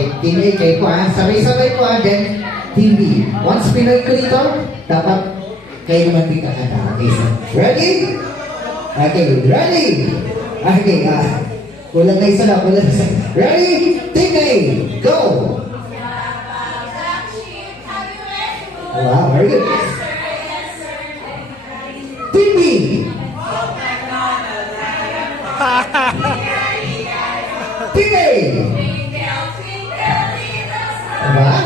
Okay, Team A, kayo po ha. Sabay-sabay po ha. Then, Team B. Once Pinoy ko dito, dapat kayo naman din kakanta. Okay, so, ready? Okay, ready? Okay, kulang na isa na, kulang na isa. Ready? Team A, go! Wow, very good. Team B! Team A! Wow.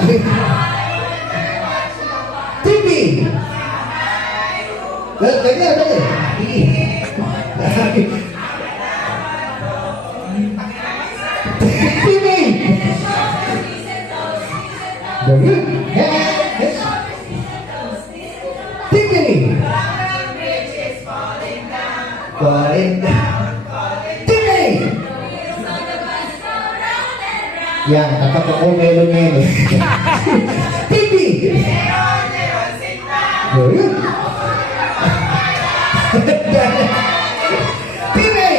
Team B! Ganyan. Team A! Very good. Team A! Falling down. Team A! Yan, tatap ako ngayon. Team B! Very good. Team A!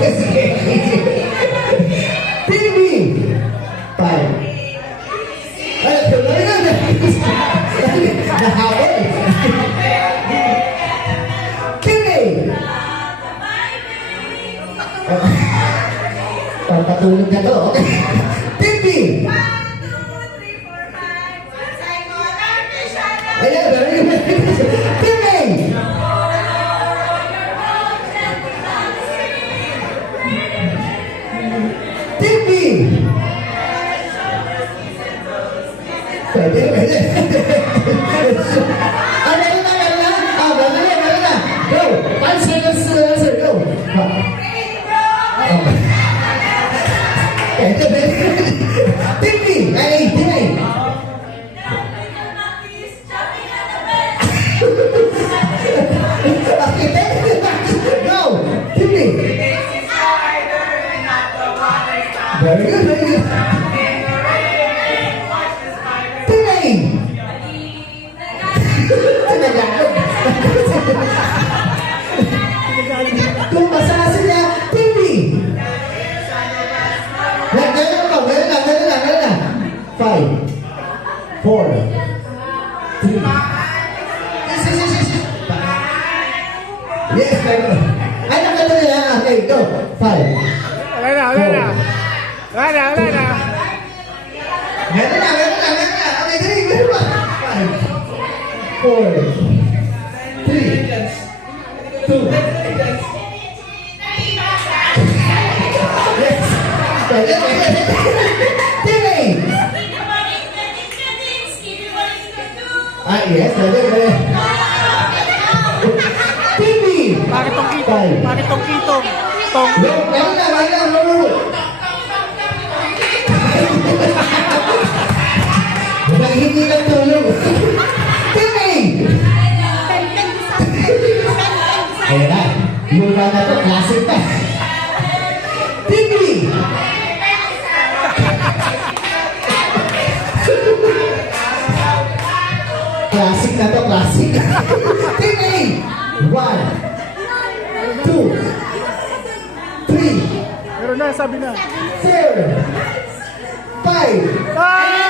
Sige. Team B! 5. Ay, tuloy na. Nahawal. Team A! Papatulog na to. Team B! Ayan, very good. Team A! Team B! Pwede. Meron na. Go! 5 seconds to answer. Go! Pwede. Team B! Team A! Go! Team B! Very good. Team A! Kung basa sila, Team B! Ganyan na. 5, 4, 3. Yes, ay, nakita nila. Okay, go. 5. Wala na. Ganyan na. Okay, galing. Meron pa. 5, 4, 3, 2. Yes. Team A! Yes. Team B! Bakit tong kitong? Meron na. Hindi lang tulog. Team A! Ayan na. Yung na to, classic pa. Team B! Classic na to, classic. Team A! 1, 2, 3, Meron na, sabi na. 4, 5. Ah!